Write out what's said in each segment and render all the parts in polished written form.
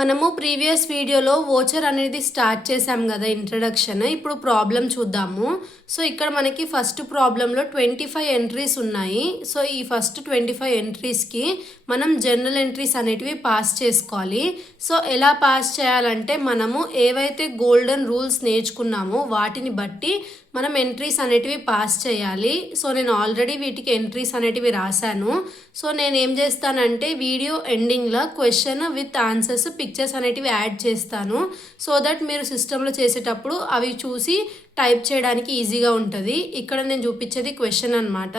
మనము ప్రీవియస్ వీడియోలో వోచర్ అనేది స్టార్ట్ చేసాం కదా ఇంట్రడక్షన్. ఇప్పుడు ప్రాబ్లం చూద్దాము. సో ఇక్కడ మనకి ఫస్ట్ ప్రాబ్లంలో 25 ఎంట్రీస్ ఉన్నాయి. సో ఈ ఫస్ట్ 25 ఎంట్రీస్కి మనం జనరల్ ఎంట్రీస్ అనేటివి పాస్ చేసుకోవాలి. సో ఎలా పాస్ చేయాలంటే మనము ఏవైతే గోల్డెన్ రూల్స్ నేర్చుకున్నామో వాటిని బట్టి మనం ఎంట్రీస్ అనేటివి పాస్ చేయాలి. సో నేను ఆల్రెడీ వీటికి ఎంట్రీస్ అనేటివి రాశాను. సో నేను ఏం చేస్తానంటే వీడియో ఎండింగ్లో క్వశ్చన్ విత్ ఆన్సర్స్ పిక్చర్స్ అనేటివి యాడ్ చేస్తాను. సో దట్ మీరు సిస్టంలో చేసేటప్పుడు అవి చూసి టైప్ చేయడానికి ఈజీగా ఉంటుంది. ఇక్కడ నేను చూపించేది క్వశ్చన్ అనమాట.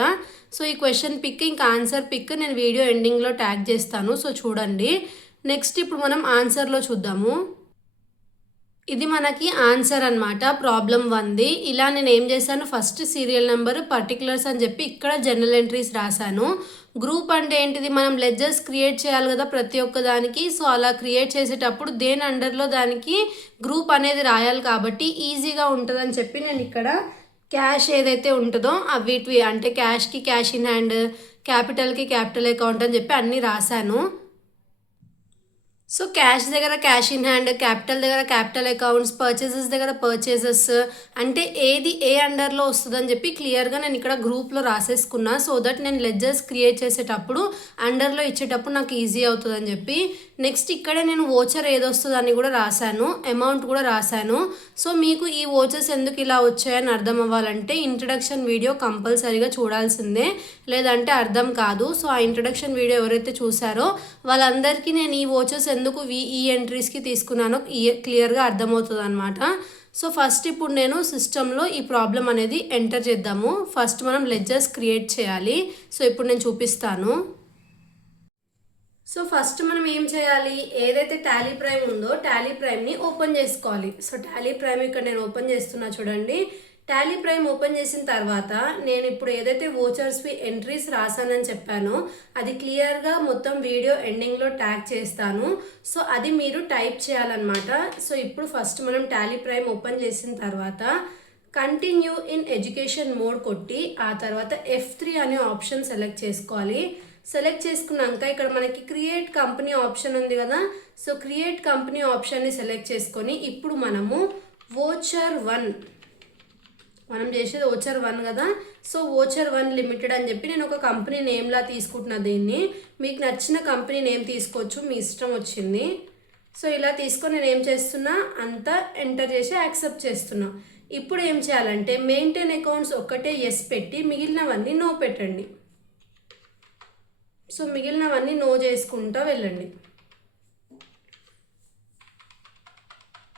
సో ఈ క్వశ్చన్ పిక్ ఇంకా ఆన్సర్ పిక్ నేను వీడియో ఎండింగ్లో ట్యాగ్ చేస్తాను. సో చూడండి. నెక్స్ట్ ఇప్పుడు మనం ఆన్సర్లో చూద్దాము. ఇది మనకి ఆన్సర్ అనమాట. ప్రాబ్లం 1ది. ఇలా నేను ఏం చేశాను, ఫస్ట్ సీరియల్ నెంబర్ పర్టికులర్స్ అని చెప్పి ఇక్కడ జనరల్ ఎంట్రీస్ రాశాను. గ్రూప్ అంటే ఏంటిది, మనం లెడ్జర్స్ క్రియేట్ చేయాలి కదా ప్రతి ఒక్క దానికి. సో అలా క్రియేట్ చేసేటప్పుడు దేని అండర్లో దానికి గ్రూప్ అనేది రాయాలి కాబట్టి ఈజీగా ఉంటుందని చెప్పి నేను ఇక్కడ క్యాష్ ఏదైతే ఉంటుందో వీటివి అంటే క్యాష్కి క్యాష్ ఇన్ హ్యాండ్, క్యాపిటల్కి క్యాపిటల్ అకౌంట్ అని చెప్పి అన్నీ రాశాను. సో క్యాష్ దగ్గర క్యాష్ ఇన్ హ్యాండ్, క్యాపిటల్ దగ్గర క్యాపిటల్ అకౌంట్స్, పర్చేసెస్ దగ్గర పర్చేసెస్ అంటే ఏది ఏ అండర్లో వస్తుందని చెప్పి క్లియర్గా నేను ఇక్కడ గ్రూప్లో రాసేసుకున్నా. సో దట్ నేను లెడ్జర్స్ క్రియేట్ చేసేటప్పుడు అండర్లో ఇచ్చేటప్పుడు నాకు ఈజీ అవుతుందని చెప్పి. నెక్స్ట్ ఇక్కడే నేను వోచర్ ఏదొస్తుందని కూడా రాశాను, అమౌంట్ కూడా రాశాను. సో మీకు ఈ వోచర్స్ ఎందుకు ఇలా వచ్చాయని అర్థం అవ్వాలంటే ఇంట్రడక్షన్ వీడియో కంపల్సరీగా చూడాల్సిందే, లేదంటే అర్థం కాదు. సో ఆ ఇంట్రడక్షన్ వీడియో ఎవరైతే చూసారో వాళ్ళందరికీ నేను ఈ వోచర్స్ ఎందుకు ఈ ఎంట్రీస్కి తీసుకున్నానో క్లియర్గా అర్థమవుతుంది అనమాట. సో ఫస్ట్ ఇప్పుడు నేను సిస్టంలో ఈ ప్రాబ్లం అనేది ఎంటర్ చేద్దాము. ఫస్ట్ మనం లెడ్జర్స్ క్రియేట్ చేయాలి. సో ఇప్పుడు నేను చూపిస్తాను. సో ఫస్ట్ మనం ఏం చేయాలి, ఏదైతే టాలీ ప్రైమ్ ఉందో టాలీ ప్రైమ్ని ఓపెన్ చేసుకోవాలి. సో టాలీ ప్రైమ్ ఇక్కడ నేను ఓపెన్ చేస్తున్నా చూడండి. టాలీ ప్రైమ్ ఓపెన్ చేసిన తర్వాత నేను ఇప్పుడు ఏదైతే వోచర్స్వి ఎంట్రీస్ రాసానని చెప్పానో అది క్లియర్గా మొత్తం వీడియో ఎండింగ్లో ట్యాగ్ చేస్తాను. సో అది మీరు టైప్ చేయాలన్నమాట. సో ఇప్పుడు ఫస్ట్ మనం టాలీ ప్రైమ్ ఓపెన్ చేసిన తర్వాత కంటిన్యూ ఇన్ ఎడ్యుకేషన్ మోడ్ కొట్టి ఆ తర్వాత F3 అనే ఆప్షన్ సెలెక్ట్ చేసుకోవాలి. సెలెక్ట్ చేసుకున్నాక ఇక్కడ మనకి క్రియేట్ కంపెనీ ఆప్షన్ ఉంది కదా. సో క్రియేట్ కంపెనీ ఆప్షన్ని సెలెక్ట్ చేసుకొని ఇప్పుడు మనము వోచర్ 1 మనం చేసేది వోచర్ 1 కదా. సో వోచర్ 1 లిమిటెడ్ అని చెప్పి నేను ఒక కంపెనీ నేమ్లా తీసుకుంటున్నా. దీన్ని మీకు నచ్చిన కంపెనీ నేమ్ తీసుకోవచ్చు, మీ ఇష్టం వచ్చింది. సో ఇలా తీసుకొని నేను ఏం చేస్తున్నా అంతా ఎంటర్ చేసి యాక్సెప్ట్ చేస్తున్నా. ఇప్పుడు ఏం చేయాలంటే మెయింటైన్ అకౌంట్స్ ఒక్కటే ఎస్ పెట్టి మిగిలినవన్నీ నో పెట్టండి. సో మిగిలినవన్నీ నో చేసుకుంటూ వెళ్ళండి.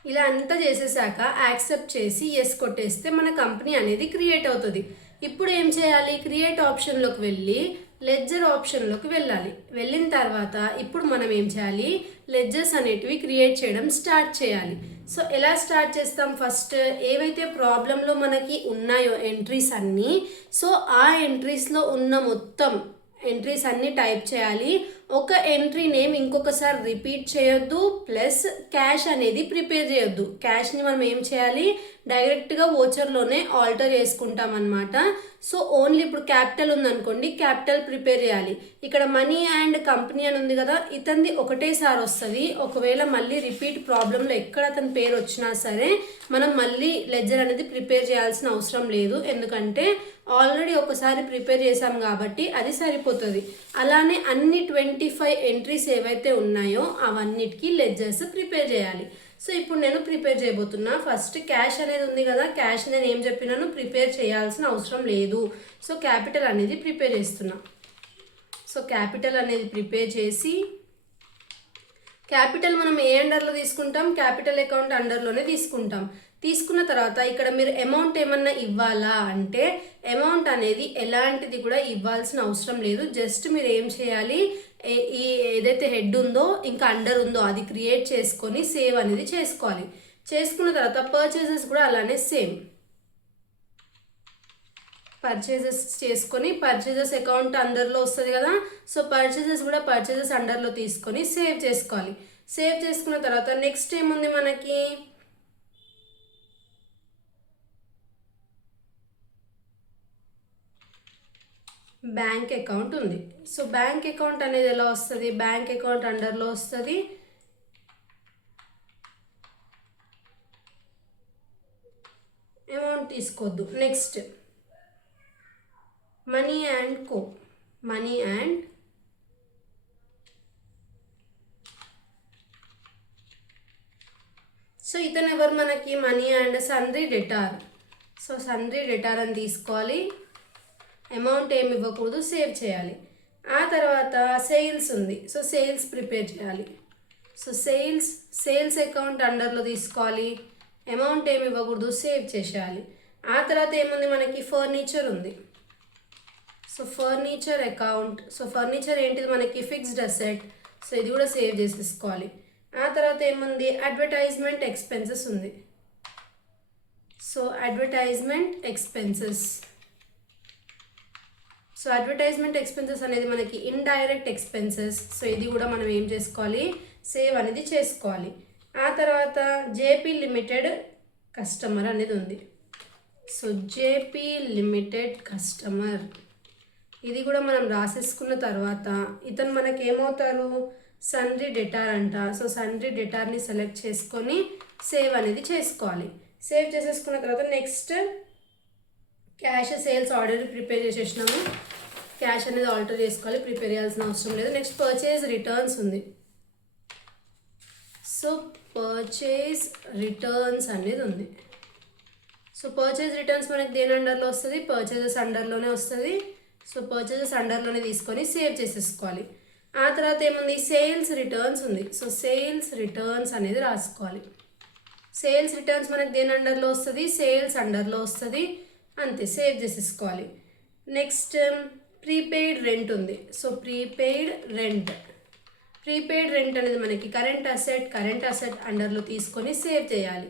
ఇలా అంతా చేసేసాక యాక్సెప్ట్ చేసి ఎస్ కొట్టేస్తే మన కంపెనీ అనేది క్రియేట్ అవుతుంది. ఇప్పుడు ఏం చేయాలి, క్రియేట్ ఆప్షన్లోకి వెళ్ళి లెడ్జర్ ఆప్షన్లోకి వెళ్ళాలి. వెళ్ళిన తర్వాత ఇప్పుడు మనం ఏం చేయాలి, లెడ్జర్స్ అనేటివి క్రియేట్ చేయడం స్టార్ట్ చేయాలి. సో ఎలా స్టార్ట్ చేస్తాం, ఫస్ట్ ఏవైతే ప్రాబ్లంలో మనకి ఉన్నాయో ఎంట్రీస్ అన్నీ, సో ఆ ఎంట్రీస్లో ఉన్న మొత్తం ఎంట్రీస్ అన్నీ టైప్ చేయాలి. ఒక ఎంట్రీ నేమ్ ఇంకొకసారి రిపీట్ చేయొద్దు, ప్లస్ క్యాష్ అనేది ప్రిపేర్ చేయొద్దు. క్యాష్ని మనం ఏం చేయాలి, డైరెక్ట్గా వోచర్లోనే ఆల్టర్ చేసుకుంటాం అనమాట. సో ఓన్లీ ఇప్పుడు క్యాపిటల్ ఉందనుకోండి, క్యాపిటల్ ప్రిపేర్ చేయాలి. ఇక్కడ మనీ అండ్ కంపెనీ అని ఉంది కదా, ఇతనిది ఒకటేసారి వస్తుంది. ఒకవేళ మళ్ళీ రిపీట్ ప్రాబ్లంలో ఎక్కడ అతని పేరు వచ్చినా సరే మనం మళ్ళీ లెడ్జర్ అనేది ప్రిపేర్ చేయాల్సిన అవసరం లేదు, ఎందుకంటే ఆల్రెడీ ఒకసారి ప్రిపేర్ చేసాం కాబట్టి అది సరిపోతుంది. అలానే అన్ని 25 ఎంట్రీస్ ఏవైతే ఉన్నాయో అవన్నిటికీ లెడ్జర్స్ ప్రిపేర్ చేయాలి. సో ఇప్పుడు నేను ప్రిపేర్ చేయబోతున్నా. ఫస్ట్ క్యాష్ అనేది ఉంది కదా, క్యాష్ నేను ఏం చెప్పినాను, ప్రిపేర్ చేయాల్సిన అవసరం లేదు. సో క్యాపిటల్ అనేది ప్రిపేర్ చేస్తున్నా. సో క్యాపిటల్ అనేది ప్రిపేర్ చేసి, క్యాపిటల్ మనం ఏ అండర్లో తీసుకుంటాం, క్యాపిటల్ అకౌంట్ అండర్లోనే తీసుకుంటాం. తీసుకున్న తర్వాత ఇక్కడ మీరు అమౌంట్ ఏమన్నా ఇవ్వాలా అంటే అమౌంట్ అనేది ఎలాంటిది కూడా ఇవ్వాల్సిన అవసరం లేదు. జస్ట్ మీరు ఏం చేయాలి, ఈ ఏదైతే హెడ్ ఉందో ఇంకా అండర్ ఉందో అది క్రియేట్ చేసుకొని సేవ్ అనేది చేసుకోవాలి. చేసుకున్న తర్వాత పర్చేసెస్ కూడా అలానే సేమ్ పర్చేసెస్ చేసుకొని పర్చేసెస్ అకౌంట్ అండర్లో వస్తుంది కదా. సో పర్చేసెస్ కూడా పర్చేసెస్ అండర్లో తీసుకొని సేవ్ చేసుకోవాలి. సేవ్ చేసుకున్న తర్వాత నెక్స్ట్ ఏముంది మనకి, బ్యాంక్ అకౌంట్ ఉంది. సో బ్యాంక్ అకౌంట్ అనేది ఎలా వస్తుంది, బ్యాంక్ అకౌంట్ అండర్లో వస్తుంది. అమౌంట్ తీసుకోవద్దు. Next money and co, money and so ఇతను ఎవరు మనకి money and సన్రీ debtor. So సన్రీ debtor అని తీసుకోవాలి. అమౌంట్ ఏమి ఇవ్వకూడదు, సేవ్ చేయాలి. ఆ తర్వాత సేల్స్ ఉంది. సో సేల్స్ ప్రిపేర్ చేయాలి. సో సేల్స్ అకౌంట్ అండర్లో తీసుకోవాలి. అమౌంట్ ఏమి ఇవ్వకూడదు, సేవ్ చేసేయాలి. ఆ తర్వాత ఏముంది మనకి ఫర్నిచర్ ఉంది. So furniture account. So furniture ఏంటిది మనకి ఫిక్స్డ్ అసెట్. సో ఇది కూడా సేవ్ చేసేసుకోవాలి. ఆ తర్వాత ఏముంది అడ్వర్టైజ్మెంట్ ఎక్స్పెన్సెస్ ఉంది. So advertisement expenses. So advertisement expenses అనేది మనకి ఇండైరెక్ట్ ఎక్స్పెన్సెస్. సో ఇది కూడా మనం ఏం చేసుకోవాలి, సేవ్ అనేది చేసుకోవాలి. ఆ తర్వాత జేపీ లిమిటెడ్ కస్టమర్ అనేది ఉంది. సో జేపీ లిమిటెడ్ కస్టమర్ ఇది కూడా మనం రాసేసుకున్న తర్వాత ఇతను మనకి ఏమవుతారు, సన్రీ డెటార్ అంట. సో సన్రీ డెటార్ని సెలెక్ట్ చేసుకొని సేవ్ అనేది చేసుకోవాలి. సేవ్ చేసేసుకున్న తర్వాత next cash sales order prepare చేసేసినాము. క్యాష్ అనేది ఆల్టర్ చేసుకోవాలి, ప్రిపేర్ చేయాల్సిన అవసరం లేదు. నెక్స్ట్ పర్చేజ్ రిటర్న్స్ ఉంది. సో పర్చేజ్ రిటర్న్స్ అనేది ఉంది. సో పర్చేజ్ రిటర్న్స్ మనకి దేని అండర్లో వస్తుంది, పర్చేజెస్ అండర్లోనే వస్తుంది. సో పర్చేజెస్ అండర్లోనే తీసుకొని సేవ్ చేసేసుకోవాలి. ఆ తర్వాత ఏముంది సేల్స్ రిటర్న్స్ ఉంది. సో సేల్స్ రిటర్న్స్ అనేది రాసుకోవాలి. సేల్స్ రిటర్న్స్ మనకి దేని అండర్లో వస్తుంది, సేల్స్ అండర్లో వస్తుంది. అంతే, సేవ్ చేసేసుకోవాలి. నెక్స్ట్ ప్రీపెయిడ్ రెంట్ ఉంది. సో ప్రీపెయిడ్ రెంట్ అనేది మనకి కరెంట్ అసెట్ అండర్లో తీసుకొని సేవ్ చేయాలి.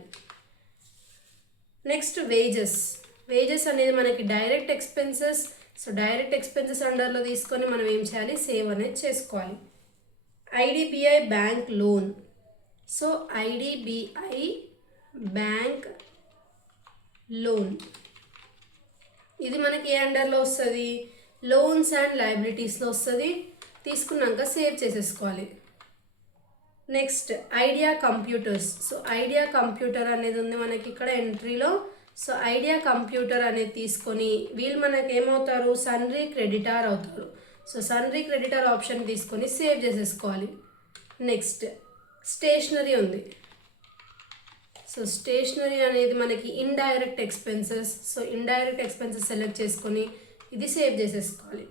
నెక్స్ట్ వేజెస్ అనేది మనకి direct expenses. So direct expenses అండర్లో తీసుకొని మనం ఏం చేయాలి, సేవ్ అనేది చేసుకోవాలి. IDBI bank loan. So IDBI bank loan ఇది మనకి ఏ అండర్లో వస్తుంది, లోన్స్ అండ్ లయబిలిటీస్లో వస్తుంది. తీసుకున్నాక సేవ్ చేసేసుకోవాలి. Next idea computers. So idea computer అనేది ఉంది మనకి ఇక్కడ ఎంట్రీలో. సో ఐడియా కంప్యూటర్ అనేది తీసుకొని వీళ్ళు మనకి ఏమవుతారు, సన్రీ క్రెడిటార్ అవుతారు. సో సన్రీ క్రెడిటార్ ఆప్షన్ తీసుకొని సేవ్ చేసేసుకోవాలి. నెక్స్ట్ స్టేషనరీ ఉంది. సో స్టేషనరీ అనేది మనకి indirect expenses. So indirect expenses select చేసుకొని ఇది సేవ్ చేసేసుకోవాలి.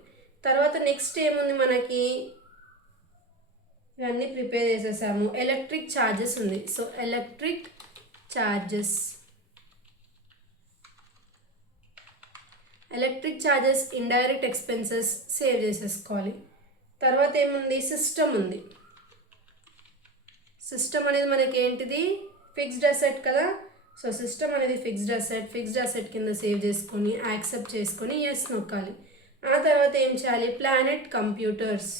తర్వాత నెక్స్ట్ ఏముంది మనకి, ఇవన్నీ ప్రిపేర్ చేసేసాము. ఎలక్ట్రిక్ ఛార్జెస్ ఉంది. So electric charges indirect expenses save చేసేసుకోవాలి. తర్వాత ఏముంది సిస్టమ్ ఉంది. సిస్టమ్ అనేది మనకి ఏంటిది, ఫిక్స్డ్ అసెట్ కదా. సో సిస్టమ్ అనేది ఫిక్స్డ్ అసెట్ కింద సేవ్ చేసుకొని యాక్సెప్ట్ చేసుకొని ఎస్ నొక్కాలి. ఆ తర్వాత ఏం చేయాలి, planet computers.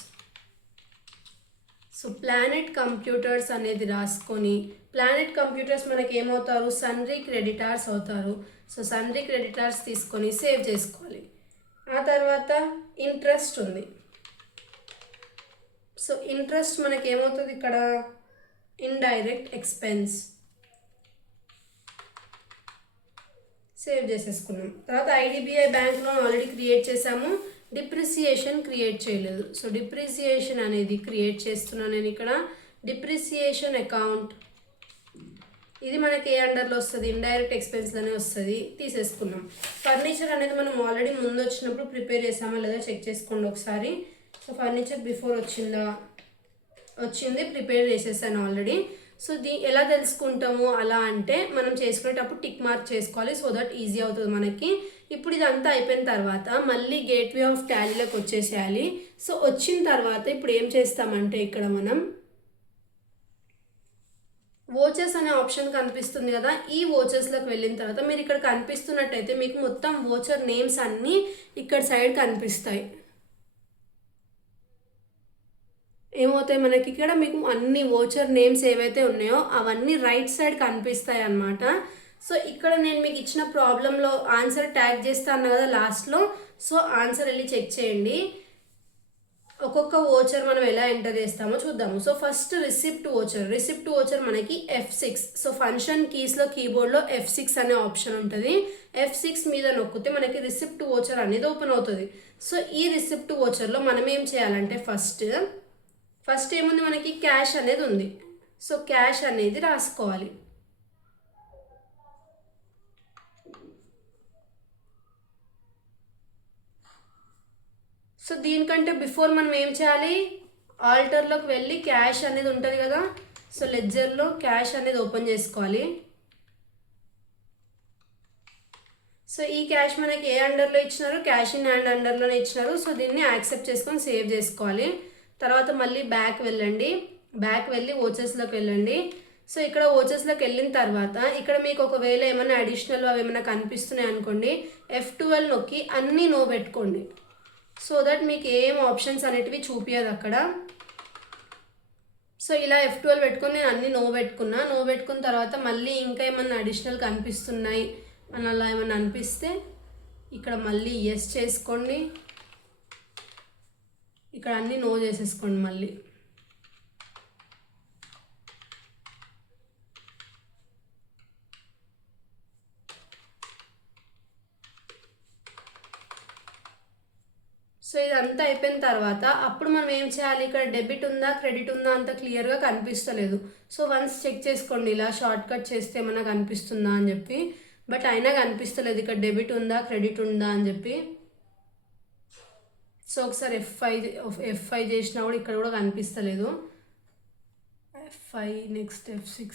So planet computers అనేది రాసుకొని ప్లానెట్ కంప్యూటర్స్ మనకి ఏమవుతారు, సన్రీ క్రెడిటార్స్ అవుతారు. సో సన్రీ క్రెడిటార్స్ తీసుకొని సేవ్ చేసుకోవాలి. ఆ తర్వాత ఇంట్రెస్ట్ ఉంది. సో ఇంట్రెస్ట్ మనకి ఏమవుతుంది ఇక్కడ, ఇండైరెక్ట్ ఎక్స్పెన్స్. సేవ్ చేసేసుకున్నాం. తర్వాత IDBI bank loan already create చేసాము, డిప్రిసియేషన్ క్రియేట్ చేయలేదు. సో డిప్రిసియేషన్ అనేది క్రియేట్ చేస్తున్నాను నేను ఇక్కడ. డిప్రిసియేషన్ అకౌంట్ ఇది మనకి ఏ అండర్లో వస్తుంది, ఇండైరెక్ట్ ఎక్స్పెన్స్లోనే వస్తుంది. తీసేసుకున్నాం. ఫర్నిచర్ అనేది మనం ఆల్రెడీ ముందు వచ్చినప్పుడు ప్రిపేర్ చేసామా లేదా చెక్ చేసుకోండి ఒకసారి. సో ఫర్నిచర్ బిఫోర్ వచ్చింది, ప్రిపేర్ చేసేసాను ఆల్రెడీ. సో ఎలా తెలుసుకుంటాము అలా అంటే మనం చేసుకునేటప్పుడు టిక్ మార్క్ చేసుకోవాలి, సో దట్ ఈజీ అవుతుంది మనకి. ఇప్పుడు ఇదంతా అయిపోయిన తర్వాత మళ్ళీ గేట్వే ఆఫ్ టాలీలోకి వచ్చేసేయాలి. సో వచ్చిన తర్వాత ఇప్పుడు ఏం చేస్తామంటే ఇక్కడ మనం వోచర్స్ అనే ఆప్షన్ కనిపిస్తుంది కదా, ఈ వోచర్స్లోకి వెళ్ళిన తర్వాత మీరు ఇక్కడ కనిపిస్తున్నట్టయితే మీకు మొత్తం వోచర్ నేమ్స్ అన్నీ ఇక్కడ సైడ్ కనిపిస్తాయి. ఏమవుతాయి మనకి ఇక్కడ మీకు అన్ని వోచర్ నేమ్స్ ఏవైతే ఉన్నాయో అవన్నీ రైట్ సైడ్ కనిపిస్తాయి అన్నమాట. సో ఇక్కడ నేను మీకు ఇచ్చిన ప్రాబ్లంలో ఆన్సర్ ట్యాగ్ చేస్తాను కదా లాస్ట్లో. సో ఆన్సర్ వెళ్ళి చెక్ చేయండి. ఒక్కొక్క ఓచర్ మనం ఎలా ఎంటర్ చేస్తామో చూద్దాము. సో ఫస్ట్ రిసిప్ట్ ఓచర్ మనకి F6. సో ఫంక్షన్ కీస్లో కీబోర్డ్లో F6 అనే ఆప్షన్ ఉంటుంది. F6 మీద నొక్కితే మనకి రిసిప్ట్ ఓచర్ అనేది ఓపెన్ అవుతుంది. సో ఈ రిసిప్ట్ ఓచర్లో మనం ఏం చేయాలంటే ఫస్ట్ ఏముంది, మనకి క్యాష్ అనేది ఉంది. సో క్యాష్ అనేది రాసుకోవాలి. సో దీనికంటే బిఫోర్ మనం ఏం చేయాలి, ఆల్టర్లోకి వెళ్ళి క్యాష్ అనేది ఉంటుంది కదా, సో లెడ్జర్లో క్యాష్ అనేది ఓపెన్ చేసుకోవాలి. సో ఈ క్యాష్ మనకి ఏ అండర్లో ఇచ్చినారు, క్యాష్ ఇన్ హ్యాండ్ అండర్లోనే ఇచ్చినారు. సో దీన్ని యాక్సెప్ట్ చేసుకొని సేవ్ చేసుకోవాలి. తర్వాత మళ్ళీ బ్యాక్ వెళ్ళి ఓచర్స్లోకి వెళ్ళండి. సో ఇక్కడ ఓచర్స్లోకి వెళ్ళిన తర్వాత ఇక్కడ మీకు ఒకవేళ ఏమైనా అడిషనల్ అవి ఏమైనా కనిపిస్తున్నాయి అనుకోండి, F12 నొక్కి అన్నీ నో పెట్టుకోండి. సో దట్ మీకు ఏం ఆప్షన్స్ అనేటివి చూపించదు అక్కడ. సో ఇలా F12 పెట్టుకొని నేను అన్ని నో పెట్టుకున్న తర్వాత మళ్ళీ ఇంకా ఏమన్నా అడిషనల్ కనిపిస్తున్నాయి అని అలా ఏమన్నా అనిపిస్తే ఇక్కడ మళ్ళీ ఎస్ చేసుకోండి. ఇక్కడ అన్నీ నో చేసేసుకోండి మళ్ళీ. సో ఇదంతా అయిపోయిన తర్వాత అప్పుడు మనం ఏం చేయాలి, ఇక్కడ డెబిట్ ఉందా క్రెడిట్ ఉందా అంత క్లియర్గా కనిపిస్తలేదు. సో వన్స్ చెక్ చేసుకోండి, ఇలా షార్ట్ కట్ చేస్తే ఏమన్నా కనిపిస్తుందా అని చెప్పి. బట్ అయినా కనిపిస్తలేదు ఇక్కడ డెబిట్ ఉందా క్రెడిట్ ఉందా అని చెప్పి. సో ఒకసారి F5 చేసినా కూడా ఇక్కడ కూడా కనిపిస్తలేదు. F5 నెక్స్ట్ F6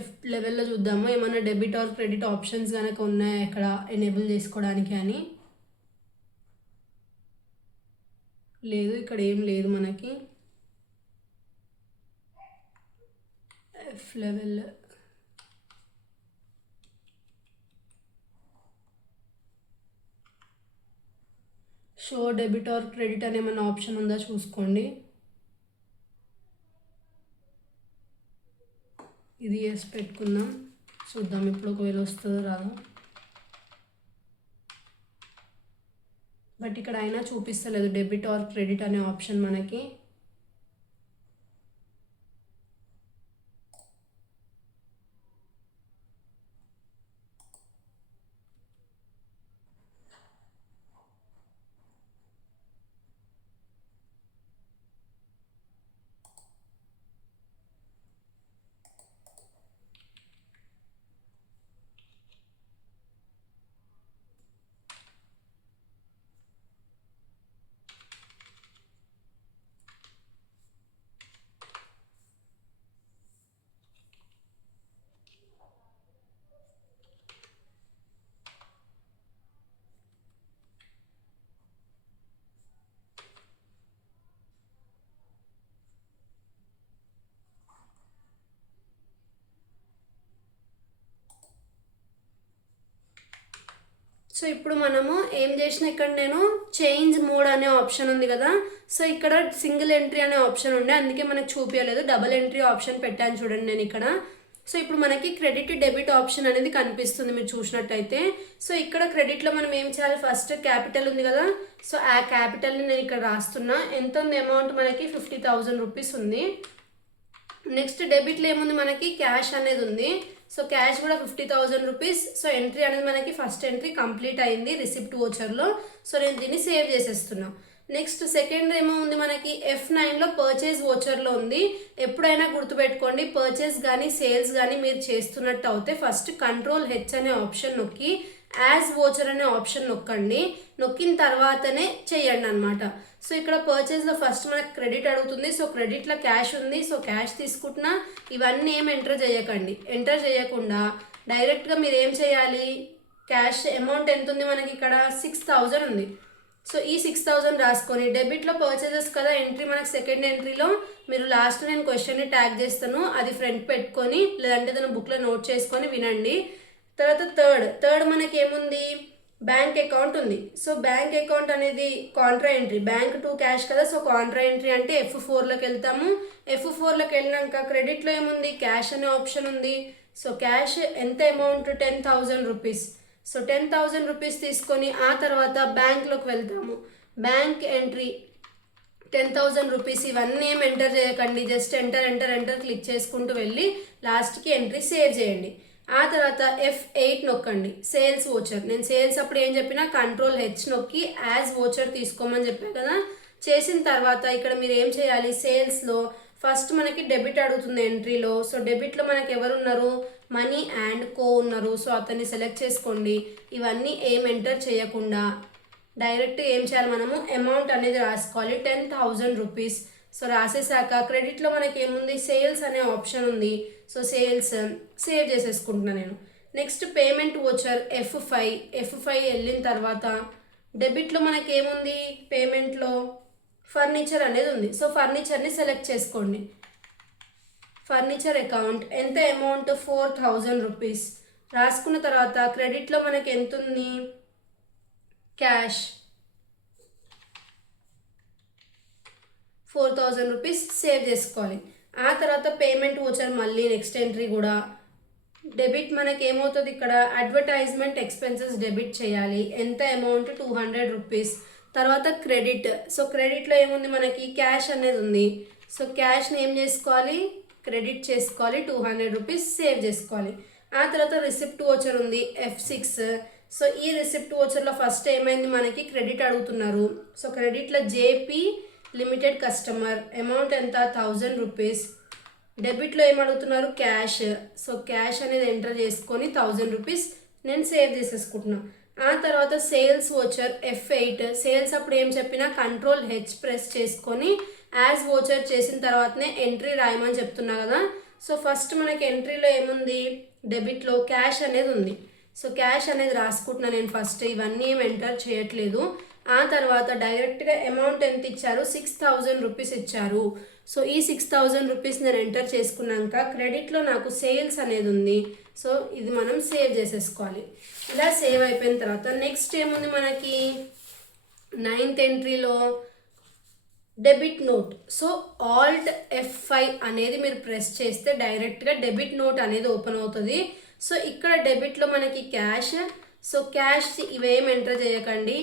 F11లో చూద్దాము ఏమన్నా డెబిట్ ఆర్ క్రెడిట్ ఆప్షన్స్ కనుక ఉన్నాయా ఇక్కడ ఎనేబుల్ చేసుకోవడానికి అని. లేదు, ఇక్కడ ఏం లేదు మనకి. F11 show debit or credit అనే ఏమైనా ఆప్షన్ ఉందా చూసుకోండి. ఇది ఎస్ పెట్టుకుందాం, చూద్దాం ఇప్పుడు ఒకవేళ వస్తుందో రాదో. బట్ ఇక్కడ అయినా చూపిస్తలేదు డెబిట్ ఆర్ క్రెడిట్ అనే ఆప్షన్ మనకి. సో ఇప్పుడు మనము ఏం చేసిన, ఇక్కడ నేను చేంజ్ మోడ్ అనే ఆప్షన్ ఉంది కదా, సో ఇక్కడ సింగిల్ ఎంట్రీ అనే ఆప్షన్ ఉండే అందుకే మనకు చూపించలేదు, డబుల్ ఎంట్రీ ఆప్షన్ పెట్టాను చూడండి నేను ఇక్కడ. సో ఇప్పుడు మనకి క్రెడిట్ డెబిట్ ఆప్షన్ అనేది కనిపిస్తుంది మీరు చూసినట్టయితే. సో ఇక్కడ క్రెడిట్లో మనం ఏం చేయాలి, ఫస్ట్ క్యాపిటల్ ఉంది కదా, సో ఆ క్యాపిటల్ని నేను ఇక్కడ రాస్తున్నా. ఎంత ఉంది అమౌంట్, మనకి 50,000 రూపీస్ ఉంది. నెక్స్ట్ డెబిట్లో ఏముంది, మనకి క్యాష్ అనేది ఉంది. సో క్యాష్ కూడా 50,000 రూపీస్. సో ఎంట్రీ అనేది మనకి ఫస్ట్ ఎంట్రీ కంప్లీట్ అయింది రిసిప్ట్ ఓచర్లో. సో నేను దీన్ని సేవ్ చేసేస్తున్నా. నెక్స్ట్ సెకండ్ ఏమో ఉంది మనకి F9లో పర్చేజ్ ఓచర్లో ఉంది. ఎప్పుడైనా గుర్తుపెట్టుకోండి, పర్చేజ్ కానీ సేల్స్ కానీ మీరు చేస్తున్నట్టు అయితే ఫస్ట్ Ctrl+H అనే ఆప్షన్ నొక్కి యాజ్ ఓచర్ అనే ఆప్షన్ నొక్కండి. నొక్కిన తర్వాతనే చెయ్యండి అనమాట. సో ఇక్కడ పర్చేజ్లో ఫస్ట్ మనకు క్రెడిట్ అడుగుతుంది. సో క్రెడిట్లో క్యాష్ ఉంది, సో క్యాష్ తీసుకుంటున్నా. ఇవన్నీ ఏం ఎంటర్ చేయకండి. ఎంటర్ చేయకుండా డైరెక్ట్గా మీరు ఏం చేయాలి, క్యాష్ అమౌంట్ ఎంత ఉంది మనకి ఇక్కడ 6,000 ఉంది. సో ఈ 6,000 రాసుకొని డెబిట్లో పర్చేజెస్ కదా ఎంట్రీ మనకి సెకండ్ ఎంట్రీలో మీరు లాస్ట్ నేను క్వశ్చన్ని ట్యాగ్ చేస్తాను, అది ఫ్రంట్ పెట్టుకొని లేదంటే దాని బుక్లో నోట్ చేసుకొని వినండి. తర్వాత థర్డ్ మనకి ఏముంది, బ్యాంక్ అకౌంట్ ఉంది. సో బ్యాంక్ అకౌంట్ అనేది Contra entry, bank to cash కదా, సో కాంట్రా ఎంట్రీ అంటే F4లోకి వెళ్తాము. F4లోకి వెళ్ళినాక క్రెడిట్లో ఏముంది, క్యాష్ అనే ఆప్షన్ ఉంది. సో క్యాష్ ఎంత అమౌంట్ 10,000 రూపీస్. సో 10,000 రూపీస్ తీసుకొని ఆ తర్వాత బ్యాంక్లోకి వెళ్తాము. బ్యాంక్ ఎంట్రీ 10,000 రూపీస్, ఇవన్నీ ఏం ఎంటర్ చేయకండి. జస్ట్ ఎంటర్ క్లిక్ చేసుకుంటూ వెళ్ళి లాస్ట్కి ఎంట్రీ సేవ్ చేయండి. ఆ తర్వాత F8 నొక్కండి, సేల్స్ వోచర్. నేను సేల్స్ అప్పుడు ఏం చెప్పినా Ctrl+H నొక్కి యాజ్ వోచర్ తీసుకోమని చెప్పాను కదా. చేసిన తర్వాత ఇక్కడ మీరు ఏం చేయాలి, సేల్స్లో ఫస్ట్ మనకి డెబిట్ అడుగుతుంది ఎంట్రీలో. సో డెబిట్లో మనకి ఎవరు ఉన్నారు, మనీ అండ్ కో ఉన్నారు. సో అతన్ని సెలెక్ట్ చేసుకోండి. ఇవన్నీ ఏం ఎంటర్ చేయకుండా డైరెక్ట్ ఏం చేయాలి, మనము అమౌంట్ అనేది రాసుకోవాలి, 10,000 రూపీస్. సో రాసేసాక క్రెడిట్లో మనకి ఏముంది, సేల్స్ అనే ఆప్షన్ ఉంది. సో సేల్స్ సేవ్ చేసేసుకుంటున్నాను నేను. నెక్స్ట్ పేమెంట్ వోచర్ F5 వెళ్ళిన తర్వాత డెబిట్లో మనకి ఏముంది, పేమెంట్లో ఫర్నిచర్ అనేది ఉంది. సో ఫర్నిచర్ని సెలెక్ట్ చేసుకోండి. ఫర్నిచర్ అకౌంట్ ఎంత అమౌంట్, 4,000 రూపీస్ రాసుకున్న తర్వాత క్రెడిట్లో మనకి ఎంత ఉంది, క్యాష్ 4,000 రూపీస్ సేవ్ చేసుకోవాలి. ఆ తర్వాత పేమెంట్ వోచర్ మళ్ళీ నెక్స్ట్ ఎంట్రీ కూడా డెబిట్ మనకి ఏమవుతుంది, ఇక్కడ అడ్వర్టైజ్మెంట్ ఎక్స్పెన్సెస్ డెబిట్ చేయాలి. ఎంత అమౌంట్, 200 రూపీస్. తర్వాత క్రెడిట్. సో క్రెడిట్లో ఏముంది, మనకి క్యాష్ అనేది ఉంది. సో క్యాష్ని ఏం చేసుకోవాలి, క్రెడిట్ చేసుకోవాలి, 200 రూపీస్ సేవ్ చేసుకోవాలి. ఆ తర్వాత రిసిప్ట్ వోచర్ ఉంది F6. సో ఈ రిసిప్ట్ వోచర్లో ఫస్ట్ ఏమైంది, మనకి క్రెడిట్ అడుగుతున్నారు. సో క్రెడిట్లో జేపీ లిమిటెడ్ కస్టమర్ అమౌంట్ ఎంత, 1000 రూపీస్. డెబిట్లో ఏమడుగుతున్నారు, క్యాష్. సో క్యాష్ అనేది ఎంటర్ చేసుకొని 1000 రూపీస్ నేను సేవ్ చేసేసుకుంటున్నాను. ఆ తర్వాత సేల్స్ వోచర్ F8. సేల్స్ అప్పుడు ఏం చెప్పినా Ctrl+H ప్రెస్ చేసుకొని యాజ్ వోచర్ చేసిన తర్వాతనే ఎంట్రీ రాయమని చెప్తున్నా కదా. సో ఫస్ట్ మనకి ఎంట్రీలో ఏముంది, డెబిట్లో క్యాష్ అనేది ఉంది. సో క్యాష్ అనేది రాసుకుంటున్నాను నేను ఫస్ట్, ఇవన్నీ ఏం ఎంటర్ చేయట్లేదు. ఆ తర్వాత డైరెక్ట్గా అమౌంట్ ఎంత ఇచ్చారు, 6,000 రూపీస్ ఇచ్చారు. సో ఈ 6,000 రూపీస్ నేను ఎంటర్ చేసుకున్నాక క్రెడిట్లో నాకు సేల్స్ అనేది ఉంది. సో ఇది మనం సేవ్ చేసేసుకోవాలి. ఇలా సేవ్ అయిపోయిన తర్వాత నెక్స్ట్ ఏముంది, మనకి 9th ఎంట్రీలో debit note. So Alt F5 అనేది మీరు ప్రెస్ చేస్తే డైరెక్ట్గా డెబిట్ నోట్ అనేది ఓపెన్ అవుతుంది. సో ఇక్కడ డెబిట్లో మనకి క్యాష్. సో క్యాష్ ఇవేం ఎంటర్ చేయకండి,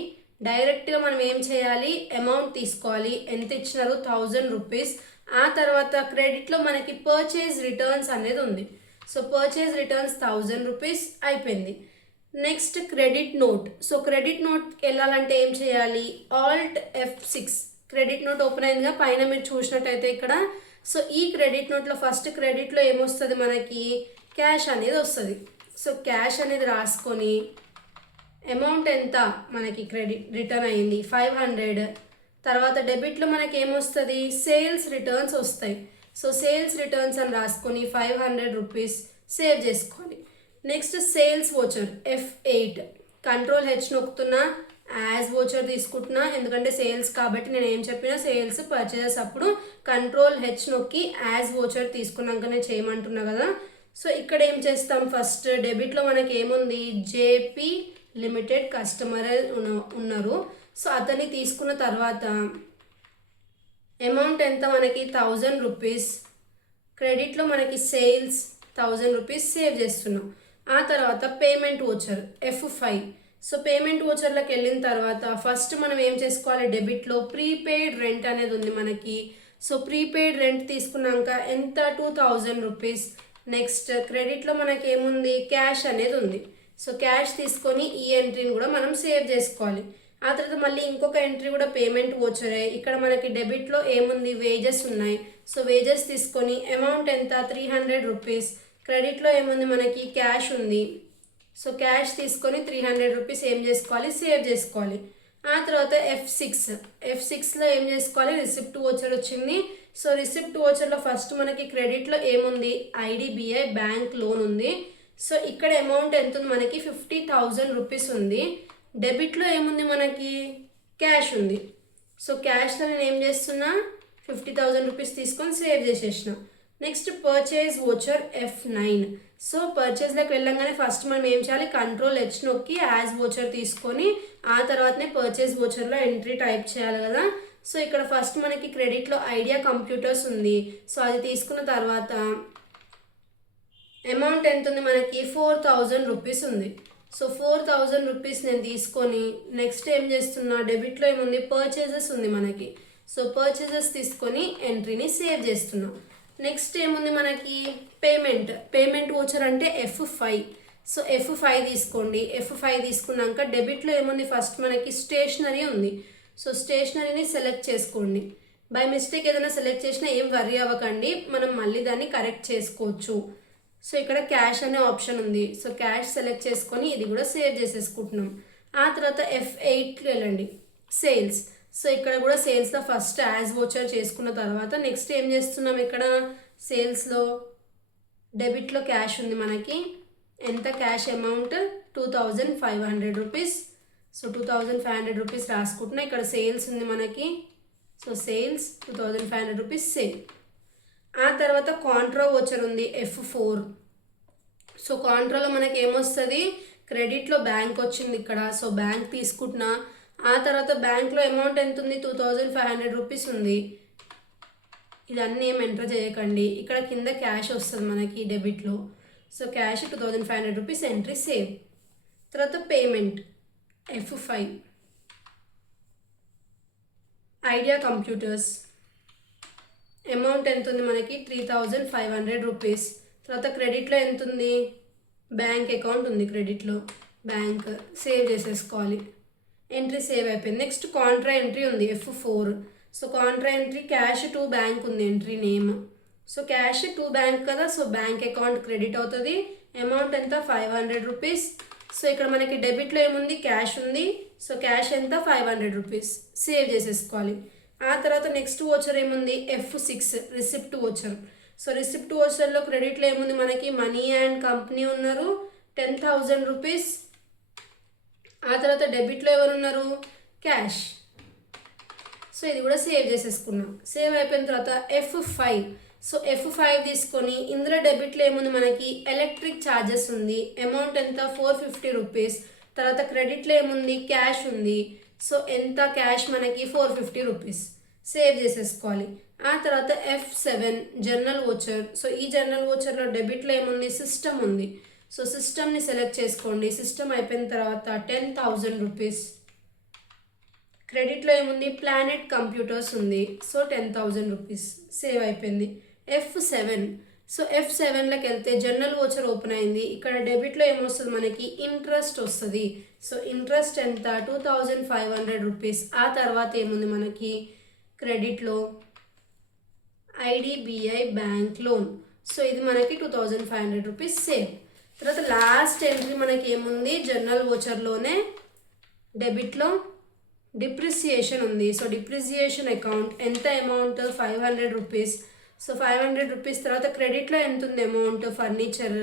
డైరెక్ట్గా మనం ఏం చేయాలి, అమౌంట్ తీసుకోవాలి. ఎంత ఇచ్చినారు, 1000 రూపీస్. ఆ తర్వాత క్రెడిట్లో మనకి పర్చేజ్ రిటర్న్స్ అనేది ఉంది. సో పర్చేజ్ రిటర్న్స్ 1000 రూపీస్ అయిపోయింది. Next credit note. So credit note వెళ్ళాలంటే ఏం చేయాలి, Alt F6. Credit note open అయిందిగా పైన మీరు చూసినట్టయితే ఇక్కడ. సో ఈ క్రెడిట్ నోట్లో ఫస్ట్ క్రెడిట్లో ఏమొస్తుంది, మనకి క్యాష్ అనేది వస్తుంది. సో క్యాష్ అనేది రాసుకొని అమౌంట్ ఎంత, మనకి క్రెడిట్ రిటర్న్ అయింది 500. తర్వాత డెబిట్లో మనకి ఏమొస్తుంది, సేల్స్ రిటర్న్స్ వస్తాయి. సో సేల్స్ రిటర్న్స్ అని రాసుకొని 500 రూపీస్ సేవ్ చేసుకోవాలి. Next sales voucher F8. Ctrl+H నొక్కుతున్నా, యాజ్ వోచర్ తీసుకుంటున్నా, ఎందుకంటే సేల్స్ కాబట్టి నేను ఏం చెప్పినా సేల్స్ పర్చేజెస్ అప్పుడు Ctrl+H నొక్కి యాజ్ వోచర్ తీసుకున్నాకనే చేయమంటున్నా కదా. సో ఇక్కడ ఏం చేస్తాం, ఫస్ట్ డెబిట్లో మనకి ఏముంది, జేపీ లిమిటెడ్ కస్టమర్ ఉన్నారు. సో అతన్ని తీసుకున్న తర్వాత అమౌంట్ ఎంత, మనకి 1000 రూపీస్. క్రెడిట్లో మనకి సేల్స్ 1000 రూపీస్ సేవ్ చేస్తున్నాం. ఆ తర్వాత payment voucher F5. So payment వోచర్లోకి వెళ్ళిన తర్వాత ఫస్ట్ మనం ఏం చేసుకోవాలి, డెబిట్లో ప్రీపెయిడ్ రెంట్ అనేది ఉంది మనకి. సో ప్రీపెయిడ్ రెంట్ తీసుకున్నాక ఎంత, 2000 రూపీస్. నెక్స్ట్ క్రెడిట్లో మనకి ఏముంది, క్యాష్ అనేది ఉంది. సో క్యాష్ తీసుకొని ఈ ఎంట్రీని కూడా మనం సేవ్ చేసుకోవాలి. ఆ తర్వాత మళ్ళీ ఇంకొక ఎంట్రీ కూడా పేమెంట్ వోచరే. ఇక్కడ మనకి డెబిట్లో ఏముంది, వేజెస్ ఉన్నాయి. సో వేజెస్ తీసుకొని అమౌంట్ ఎంత, 300 రూపీస్. క్రెడిట్లో ఏముంది, మనకి క్యాష్ ఉంది. సో క్యాష్ తీసుకొని 300 రూపీస్ ఏం చేసుకోవాలి, సేవ్ చేసుకోవాలి. ఆ తర్వాత F6లో ఏం చేసుకోవాలి, రిసిప్ట్ వోచర్ వచ్చింది. సో రిసిప్ట్ వోచర్లో ఫస్ట్ మనకి క్రెడిట్లో ఏముంది, IDBI బ్యాంక్ లోన్ ఉంది. సో ఇక్కడ అమౌంట్ ఎంత ఉంది, మనకి 50,000 రూపీస్ ఉంది. డెబిట్లో ఏముంది, మనకి క్యాష్ ఉంది. సో క్యాష్లో నేను ఏం చేస్తున్నా, 50,000 రూపీస్ తీసుకొని సేవ్ చేసేసిన. Next purchase voucher F9. So పర్చేజ్లోకి వెళ్ళంగానే ఫస్ట్ మనం ఏం చేయాలి, Ctrl+H నొక్కి యాజ్ వోచర్ తీసుకొని ఆ తర్వాతనే పర్చేజ్ వోచర్లో ఎంట్రీ టైప్ చేయాలి కదా. సో ఇక్కడ ఫస్ట్ మనకి క్రెడిట్లో ఐడియా కంప్యూటర్స్ ఉంది. సో అది తీసుకున్న తర్వాత అమౌంట్ ఎంత ఉంది, మనకి 4000 రూపీస్ ఉంది. సో 4000 రూపీస్ నేను తీసుకొని నెక్స్ట్ ఏం చేస్తున్నా, డెబిట్లో ఏముంది, పర్చేజెస్ ఉంది మనకి. సో పర్చేజెస్ తీసుకొని ఎంట్రీని సేవ్ చేస్తున్నాం. నెక్స్ట్ ఏముంది మనకి, పేమెంట్ వోచర్ అంటే F5. సో F5 తీసుకోండి. F5 తీసుకున్నాక డెబిట్లో ఏముంది, ఫస్ట్ మనకి స్టేషనరీ ఉంది. సో స్టేషనరీని సెలెక్ట్ చేసుకోండి. బై మిస్టేక్ ఏదైనా సెలెక్ట్ చేసినా ఏం వర్రీ అవ్వకండి, మనం మళ్ళీ దాన్ని కరెక్ట్ చేసుకోవచ్చు. సో ఇక్కడ క్యాష్ అనే ఆప్షన్ ఉంది. సో క్యాష్ సెలెక్ట్ చేసుకొని ఇది కూడా సేవ్ చేసేసుకుంటున్నాం. ఆ తర్వాత F8కి వెళ్ళండి, సేల్స్. సో ఇక్కడ కూడా సేల్స్లో ఫస్ట్ యాజ్ వోచర్ చేసుకున్న తర్వాత నెక్స్ట్ ఏం చేస్తున్నాం, ఇక్కడ సేల్స్లో డెబిట్లో క్యాష్ ఉంది మనకి. ఎంత cash amount, 2500 rupees. So 2500 rupees రాసుకుంటున్నా. ఇక్కడ సేల్స్ ఉంది మనకి. So sales 2500 rupees sale. ఆ తర్వాత కాంట్రా వోచర్ ఉంది F4. సో కాంట్రాలో మనకి ఏమొస్తుంది, క్రెడిట్లో బ్యాంక్ వచ్చింది ఇక్కడ. సో బ్యాంక్ తీసుకుంటున్నా. ఆ తర్వాత బ్యాంక్లో అమౌంట్ ఎంత ఉంది, 2500 రూపీస్ ఉంది. ఇదన్నీ ఏం ఎంటర్ చేయకండి. ఇక్కడ కింద క్యాష్ వస్తుంది మనకి డెబిట్లో. So cash 2500 rupees entry save. తర్వాత payment F5. Idea computers amount ఎంత ఉంది మనకి, 3500 రూపీస్. తర్వాత క్రెడిట్లో ఎంత ఉంది, బ్యాంక్ అకౌంట్ ఉంది క్రెడిట్లో, బ్యాంక్ సేవ్ చేసేసుకోవాలి. ఎంట్రీ సేవ్ అయిపోయింది. నెక్స్ట్ కాంట్రా ఎంట్రీ ఉంది F4. So contra entry cash to bank ఉంది entry name. So cash to bank కదా, సో బ్యాంక్ అకౌంట్ క్రెడిట్ అవుతుంది. అమౌంట్ ఎంత, 500 రూపీస్. సో ఇక్కడ మనకి డెబిట్లో ఏముంది, క్యాష్ ఉంది. సో క్యాష్ ఎంత, 500 రూపీస్. సేవ్ చేసేసుకోవాలి. ఆ తర్వాత నెక్స్ట్ వోచర్ ఏముంది, F6 receipt voucher. So receipt వోచర్లో క్రెడిట్లో ఏముంది మనకి, మనీ అండ్ కంపెనీ ఉన్నారు 10,000 రూపీస్. ఆ తర్వాత డెబిట్లో ఎవరు ఉన్నారు, క్యాష్. సో ఇది కూడా సేవ్ చేసేసుకున్నాం. సేవ్ అయిపోయిన తర్వాత F5. సో F5 తీసుకొని ఇందులో డెబిట్లో ఏముంది మనకి, ఎలక్ట్రిక్ ఛార్జెస్ ఉంది. అమౌంట్ ఎంత, 450 రూపీస్. తర్వాత క్రెడిట్లో ఏముంది, క్యాష్ ఉంది. సో ఎంత క్యాష్ మనకి, 450 రూపీస్. సేవ్ చేసేసుకోవాలి. ఆ తర్వాత F7 జనరల్ వోచర్. సో ఈ జనరల్ వోచర్లో డెబిట్లో ఏముంది, సిస్టమ్ ఉంది. సో సిస్టమ్ని సెలెక్ట్ చేసుకోండి. సిస్టమ్ అయిపోయిన తర్వాత 10,000 రూపీస్. క్రెడిట్లో ఏముంది, ప్లానెట్ కంప్యూటర్స్ ఉంది. So 10,000 rupees. సేవ్ అయిపోయింది. F7. సో F7లోకి వెళ్తే జనరల్ వోచర్ ఓపెన్ అయింది. ఇక్కడ డెబిట్లో ఏమొస్తుంది మనకి, ఇంట్రెస్ట్ వస్తుంది. సో ఇంట్రెస్ట్ ఎంత, 2500 రూపీస్. ఆ తర్వాత ఏముంది మనకి, క్రెడిట్లో IDBI బ్యాంక్ లోన్. సో ఇది మనకి 2500 రూపీస్ సేవ్. తర్వాత లాస్ట్ ఎంట్రీ మనకి ఏముంది, జనరల్ వోచర్లోనే డెబిట్లో డిప్రిసియేషన్ ఉంది. సో డిప్రిసియేషన్ అకౌంట్ ఎంత, అమౌంట్ 500 రూపీస్. So 500 rupees. తర్వాత క్రెడిట్లో ఎంత ఉంది అమౌంట్, ఫర్నిచర్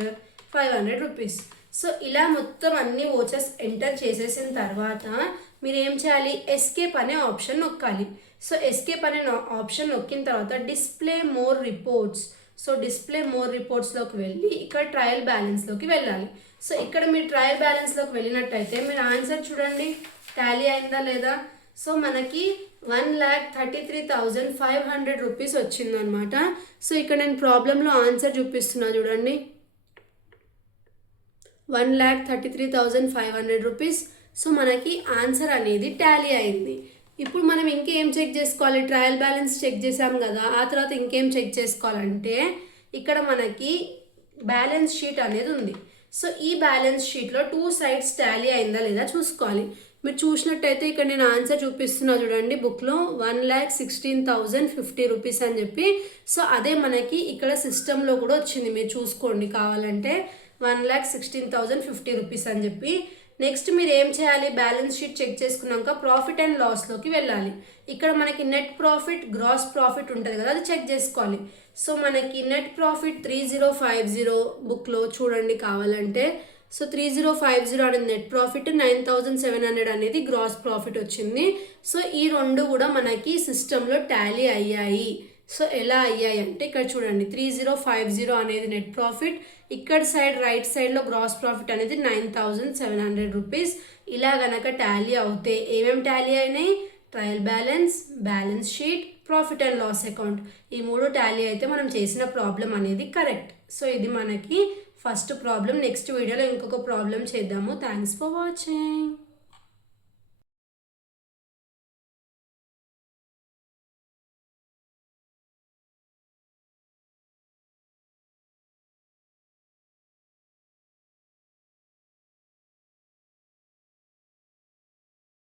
500 రూపీస్. సో ఇలా మొత్తం అన్ని వోచర్స్ ఎంటర్ చేసేసిన తర్వాత మీరు ఏం చేయాలి, ఎస్కేప్ అనే ఆప్షన్ నొక్కాలి. సో ఎస్కేప్ అనే ఆప్షన్ నొక్కిన తర్వాత display more reports. So display more రిపోర్ట్స్లోకి వెళ్ళి ఇక్కడ ట్రయల్ బ్యాలెన్స్లోకి వెళ్ళాలి. సో ఇక్కడ మీరు ట్రయల్ బ్యాలెన్స్లోకి వెళ్ళినట్టయితే మీరు ఆన్సర్ చూడండి, టాలీ అయిందా లేదా. సో మనకి 1,33,500 రూపీస్ వచ్చిందనమాట. సో ఇక్కడ నేను ప్రాబ్లంలో ఆన్సర్ చూపిస్తున్నా చూడండి, 1,33,500 రూపీస్. సో మనకి ఆన్సర్ అనేది టాలీ అయింది. ఇప్పుడు మనం ఇంకేం చెక్ చేసుకోవాలి, ట్రయల్ బ్యాలెన్స్ చెక్ చేసాం కదా, ఆ తర్వాత ఇంకేం చెక్ చేసుకోవాలంటే ఇక్కడ మనకి బ్యాలెన్స్ షీట్ అనేది ఉంది. సో ఈ బ్యాలెన్స్ షీట్లో 2 సైడ్స్ టాలీ అయిందా లేదా చూసుకోవాలి. మీరు చూసినట్టయితే ఇక్కడ నేను ఆన్సర్ చూపిస్తున్నా చూడండి బుక్లో, 1,16,050 రూపీస్ అని చెప్పి. సో అదే మనకి ఇక్కడ సిస్టంలో కూడా వచ్చింది, మీరు చూసుకోండి కావాలంటే, 1,16,050 రూపీస్ అని చెప్పి. నెక్స్ట్ మీరు ఏం చేయాలి, బ్యాలెన్స్ షీట్ చెక్ చేసుకున్నాక ప్రాఫిట్ అండ్ లాస్లోకి వెళ్ళాలి. ఇక్కడ మనకి నెట్ ప్రాఫిట్, గ్రాస్ ప్రాఫిట్ ఉంటుంది కదా, అది చెక్ చేసుకోవాలి. సో మనకి నెట్ ప్రాఫిట్ 3050 బుక్లో చూడండి కావాలంటే. సో 3050 అనేది నెట్ ప్రాఫిట్, 9,700 అనేది గ్రాస్ ప్రాఫిట్ వచ్చింది. సో ఈ రెండు కూడా మనకి సిస్టంలో టాలీ అయ్యాయి. సో ఎలా అయ్యాయి అంటే ఇక్కడ చూడండి, 3050 అనేది నెట్ ప్రాఫిట్, ఇక్కడ సైడ్ రైట్ సైడ్లో గ్రాస్ ప్రాఫిట్ అనేది 9,700 రూపీస్. ఇలా గనక టాలీ అవుతే ఏమేమి టాలీ అయినాయి, trial balance, balance sheet, profit and loss account. ఈ 3 టాలీ అయితే మనం చేసిన ప్రాబ్లం అనేది కరెక్ట్. సో ఇది మనకి ఫస్ట్ ప్రాబ్లం. నెక్స్ట్ వీడియోలో ఇంకొక ప్రాబ్లం చేద్దాము. Thanks for watching.